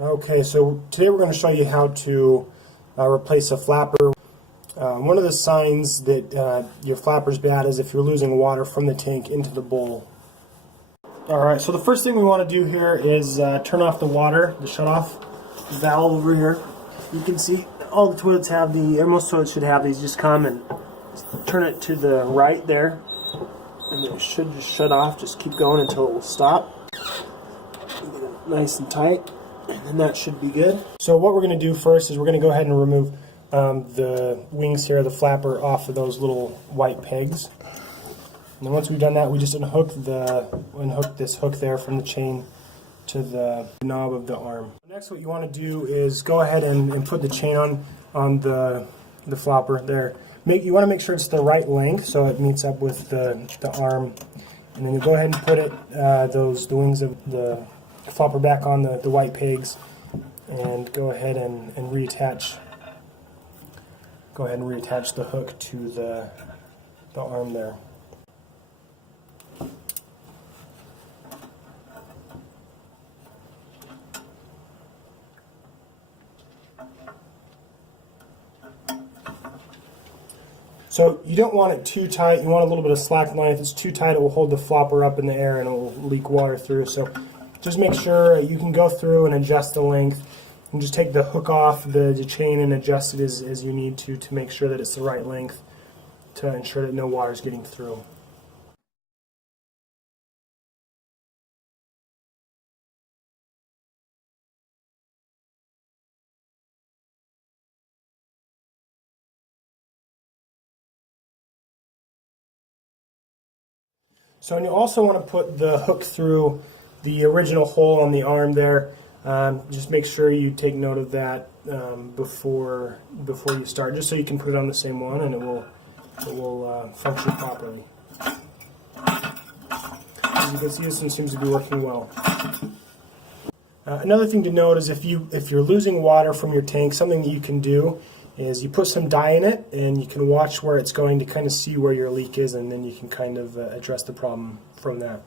Okay, so today we're going to show you how to replace a flapper. One of the signs that your flapper's bad is if you're losing water from the tank into the bowl. Alright, so the first thing we want to do here is turn off the water, the shutoff valve over here. You can see all the toilets have or most toilets should have these. Just come and turn it to the right there, and it should just shut off. Just keep going until it will stop. Get it nice and tight. And then that should be good. So what we're going to do first is we're going to go ahead and remove the wings here, the flapper, off of those little white pegs. And then once we've done that, we just unhook this hook there from the chain to the knob of the arm. Next, what you want to do is go ahead and put the chain on the flapper there. You want to make sure it's the right length so it meets up with the arm. And then you go ahead and put the wings of the flapper back on the white pegs, and go ahead and reattach. Go ahead and reattach the hook to the arm there. So you don't want it too tight. You want a little bit of slack line. If it's too tight, it will hold the flapper up in the air and it will leak water through. So just make sure you can go through and adjust the length, and just take the hook off the chain and adjust it as you need to make sure that it's the right length to ensure that no water is getting through. So, and you also want to put the hook through the original hole on the arm there. Just make sure you take note of that before you start, just so you can put it on the same one and it will function properly. As you can see, this one seems to be working well. Another thing to note is if you're losing water from your tank, something that you can do is you put some dye in it, and you can watch where it's going to kind of see where your leak is, and then you can kind of address the problem from that.